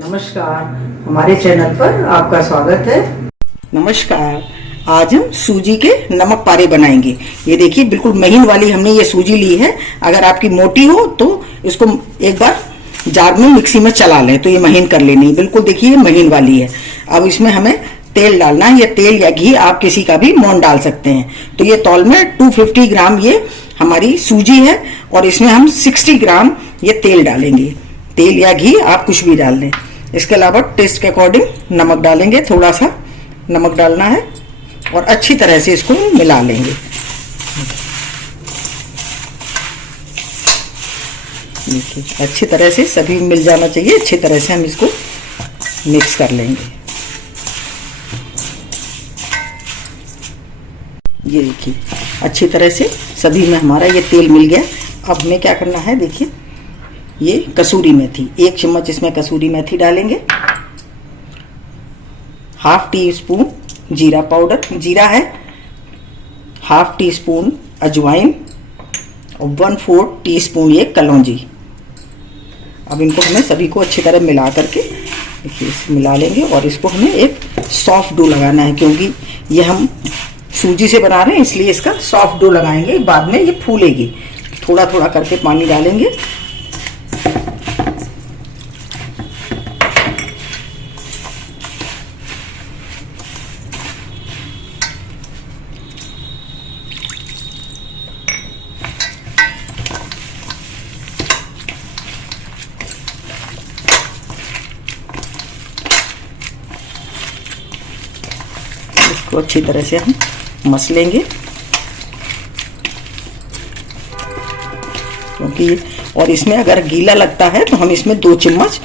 नमस्कार, हमारे चैनल पर आपका स्वागत है। नमस्कार, आज हम सूजी के नमक पारे बनाएंगे। ये देखिए बिल्कुल महीन वाली हमने ये सूजी ली है। अगर आपकी मोटी हो तो इसको एक बार जार में मिक्सी में चला लें तो ये महीन कर लेनी। बिल्कुल देखिए महीन वाली है। अब इसमें हमें तेल डालना है। ये तेल या घी आप किसी का भी मोन डाल सकते हैं। तो ये तौल में 250 ग्राम ये हमारी सूजी है और इसमें हम 60 ग्राम ये तेल डालेंगे। तेल या घी आप कुछ भी डाल दें। इसके अलावा टेस्ट के अकॉर्डिंग नमक डालेंगे। थोड़ा सा नमक डालना है और अच्छी तरह से इसको मिला लेंगे। देखिए अच्छी तरह से सभी मिल जाना चाहिए। अच्छी तरह से हम इसको मिक्स कर लेंगे। ये देखिए अच्छी तरह से सभी में हमारा ये तेल मिल गया। अब हमें क्या करना है, देखिए ये कसूरी मेथी, 1 चम्मच इसमें कसूरी मेथी डालेंगे। हाफ टी स्पून जीरा पाउडर, जीरा है। हाफ टी स्पून अजवाइन और 1/4 टीस्पून ये कलौंजी। अब इनको हमें सभी को अच्छी तरह मिला करके देखिए मिला लेंगे और इसको हमें एक सॉफ्ट डो लगाना है, क्योंकि ये हम सूजी से बना रहे हैं इसलिए इसका सॉफ्ट डो लगाएंगे। बाद में ये फूलेगी। थोड़ा थोड़ा करके पानी डालेंगे। इसको अच्छी तरह से हम मस लेंगे, क्योंकि और इसमें अगर गीला लगता है तो हम इसमें 2 चम्मच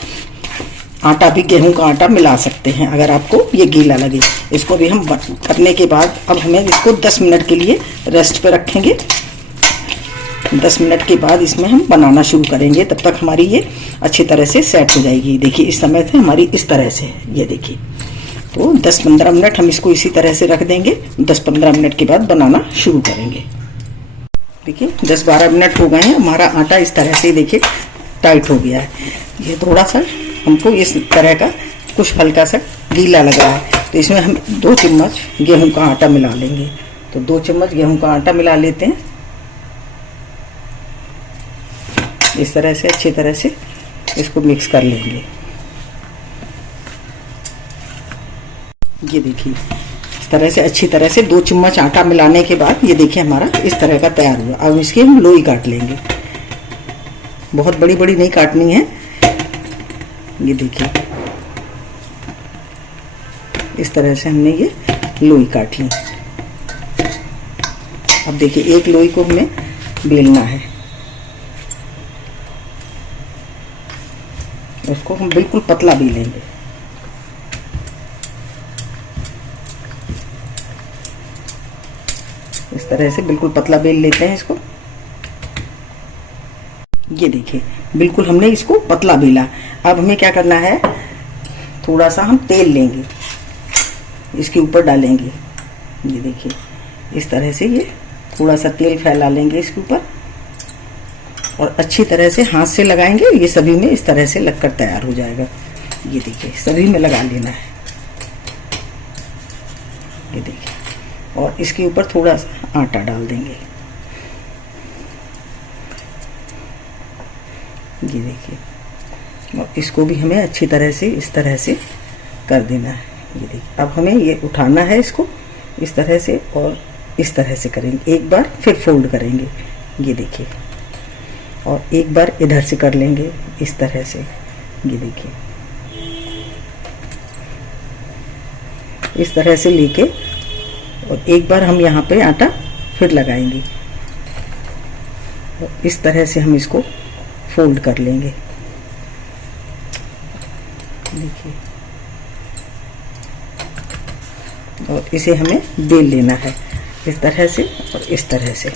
आटा भी, गेहूं का आटा मिला सकते हैं अगर आपको ये गीला लगे। इसको भी हम करने के बाद अब हमें इसको 10 मिनट के लिए रेस्ट पे रखेंगे। 10 मिनट के बाद इसमें हम बनाना शुरू करेंगे। तब तक हमारी ये अच्छी तरह से सेट हो जाएगी। देखिए इस समय से हमारी इस तरह से है। ये देखिए तो 10-15 मिनट हम इसको इसी तरह से रख देंगे। 10-15 मिनट के बाद बनाना शुरू करेंगे। देखिए 10-12 मिनट हो गए हैं। हमारा आटा इस तरह से देखिए टाइट हो गया है। ये थोड़ा सा हमको इस तरह का कुछ हल्का सा गीला लग रहा है, तो इसमें हम 2 चम्मच गेहूं का आटा मिला लेंगे। तो 2 चम्मच गेहूं का आटा मिला लेते हैं। इस तरह से अच्छी तरह से इसको मिक्स कर लेंगे। ये देखिए इस तरह से अच्छी तरह से 2 चम्मच आटा मिलाने के बाद ये देखिए हमारा इस तरह का तैयार हुआ। अब इसकी हम लोई काट लेंगे। बहुत बड़ी बड़ी नहीं काटनी है। ये देखिए इस तरह से हमने ये लोई काट ली। अब देखिए एक लोई को हमें बेलना है। उसको हम बिल्कुल पतला बेलेंगे। इस तरह से बिल्कुल पतला बेल लेते हैं इसको। ये देखिए बिल्कुल हमने इसको पतला बेला। अब हमें क्या करना है, थोड़ा सा हम तेल लेंगे, इसके ऊपर डालेंगे। ये देखिए इस तरह से ये थोड़ा सा तेल फैला लेंगे इसके ऊपर और अच्छी तरह से हाथ से लगाएंगे। ये सभी में इस तरह से लगकर तैयार हो जाएगा। ये देखिए सभी में लगा लेना है। ये देखिए और इसके ऊपर थोड़ा सा आटा डाल देंगे। ये देखिए और इसको भी हमें अच्छी तरह से इस तरह से कर देना है। ये देखिए अब हमें ये उठाना है इसको इस तरह से और इस तरह से करेंगे। एक बार फिर फोल्ड करेंगे। ये देखिए और एक बार इधर से कर लेंगे इस तरह से। ये देखिए इस तरह से लेके और एक बार हम यहाँ पे आटा फिर लगाएंगे और इस तरह से हम इसको फोल्ड कर लेंगे। देखिए और इसे हमें बेल लेना है इस तरह से और इस तरह से।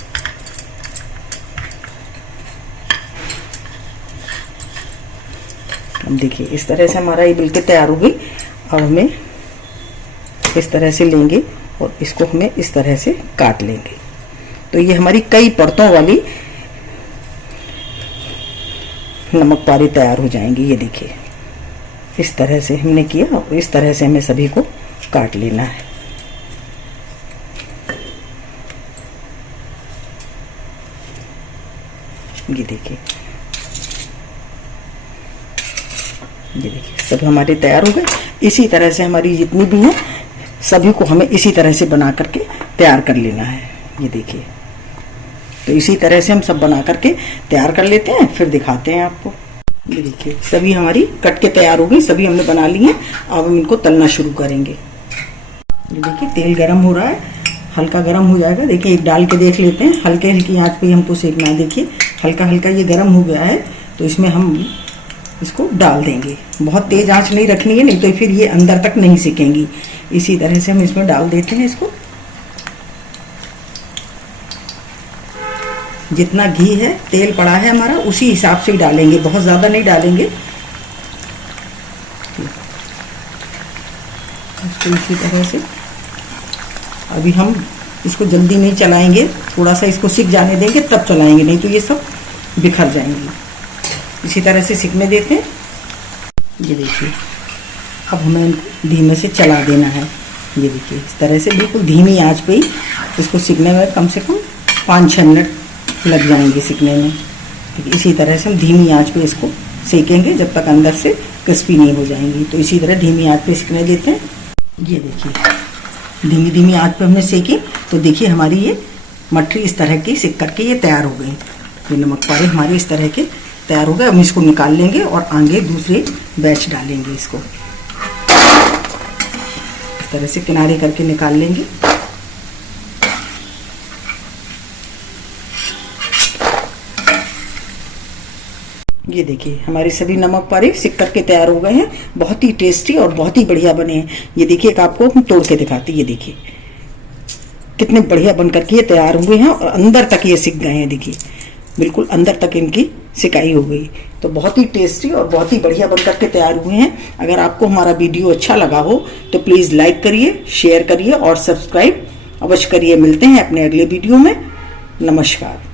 अब देखिए इस तरह से हमारा ये बिल्कुल तैयार हो गई। अब हमें इस तरह से लेंगे और इसको हमें इस तरह से काट लेंगे। तो ये हमारी कई परतों वाली नमक पारे तैयार हो जाएंगे। ये देखिए इस तरह से हमने किया और इस तरह से हमें सभी को काट लेना है। ये देखिए, ये देखिए सब हमारे तैयार हो गए। इसी तरह से हमारी जितनी भी हैं सभी को हमें इसी तरह से बना करके तैयार कर लेना है। ये देखिए, तो इसी तरह से हम सब बना करके तैयार कर लेते हैं, फिर दिखाते हैं आपको। ये देखिए सभी हमारी कट के तैयार हो गई, सभी हमने बना ली हैं। अब हम इनको तलना शुरू करेंगे। ये देखिए तेल गरम हो रहा है, हल्का गरम हो जाएगा। देखिए एक डाल के देख लेते हैं, हल्के हल्की आंच पे हमको सेकना है। देखिए हल्का हल्का ये गरम हो गया है, तो इसमें हम इसको डाल देंगे। बहुत तेज आंच नहीं रखनी है, नहीं तो फिर ये अंदर तक नहीं सिकेंगी। इसी तरह से हम इसमें डाल देते हैं इसको। जितना घी है, तेल पड़ा है हमारा, उसी हिसाब से ही डालेंगे, बहुत ज़्यादा नहीं डालेंगे। तो इसी तरह से अभी हम इसको जल्दी नहीं चलाएंगे, थोड़ा सा इसको सिक जाने देंगे तब चलाएंगे, नहीं तो ये सब बिखर जाएंगे। इसी तरह से सिकने देते हैं। ये देखिए अब हमें धीमे से चला देना है। ये देखिए इस तरह से बिल्कुल धीमी आंच पे ही इसको सिकने में कम से कम 5-6 मिनट लग जाएंगे सिकने में। इसी तरह से हम धीमी आंच पे इसको सेकेंगे जब तक अंदर से क्रिस्पी नहीं हो जाएंगी। तो इसी तरह धीमी आंच पे सिकने देते हैं। ये देखिए धीमी धीमी आंच पे हमने सेकी, तो देखिए हमारी ये मठरी इस तरह की सिक करके ये तैयार हो गई। ये नमक पारे हमारे इस तरह के तैयार हो गए। हम इसको निकाल लेंगे और आगे दूसरे बैच डालेंगे। इसको इस तरह से किनारे करके निकाल लेंगे। ये देखिए हमारे सभी नमक पारे सिक करके तैयार हो गए हैं। बहुत ही टेस्टी और बहुत ही बढ़िया बने हैं। ये देखिए एक आपको हम तोड़ के दिखाते हैं। ये देखिए कितने बढ़िया बन करके ये तैयार हुए हैं और अंदर तक ये सिक गए हैं। देखिए बिल्कुल अंदर तक इनकी सिकाई हो गई। तो बहुत ही टेस्टी और बहुत ही बढ़िया बन करके तैयार हुए हैं। अगर आपको हमारा वीडियो अच्छा लगा हो तो प्लीज़ लाइक करिए, शेयर करिए और सब्सक्राइब अवश्य करिए। मिलते हैं अपने अगले वीडियो में। नमस्कार।